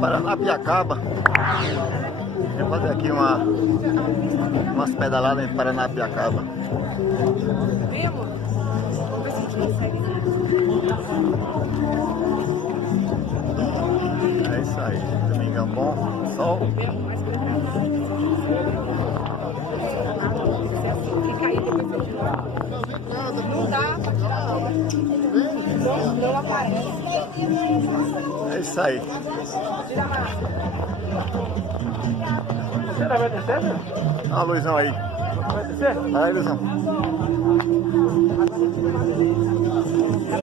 Paranapiacaba. Vou fazer aqui umas pedaladas em Paranapiacaba. Vem, amor? Vamos ver se a gente consegue. É isso aí. Domingão bom, sol. Fica aí, depois eu tiro. Não dá pra tirar. Não aparece. É isso aí. Tira a máscara. Será que vai descer, meu? Olha a luzão aí. Vai descer? Olha aí, luzão.